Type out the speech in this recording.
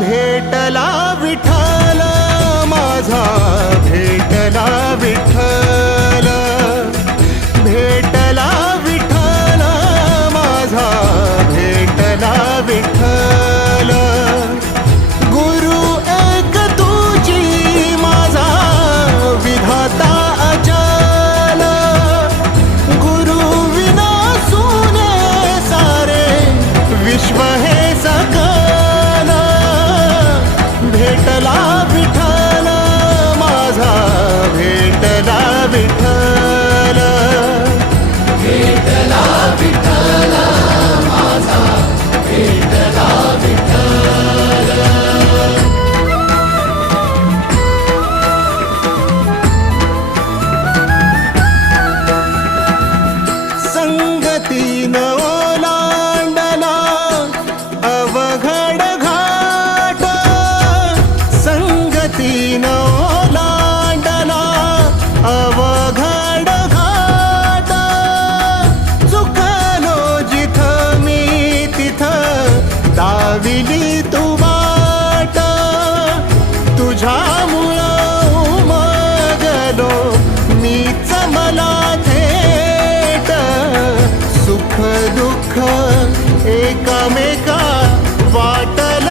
भेटला विठ्ठल माझा, भेटला विठ्ठल, भेटला विठ्ठल माझा, भेटला विठ्ठल. गुरु एक तुझी माझा विधाता अचल, गुरु विना सुने सारे विश्व हे सकल. भेटला विठ्ठल माझा, भेटला विठ्ठल, भेटला विठ्ठल माझा, भेटला विठ्ठल. संगतीन ओलांडला अवघड घाट, संगतीन ओलांडला अवघड घाट. चुकलो जिथं मी तिथं दाविली तू वाट, तुझ्यामुळं उमगलो मीच मला थेट. सुख दुःख एकमेका वाटल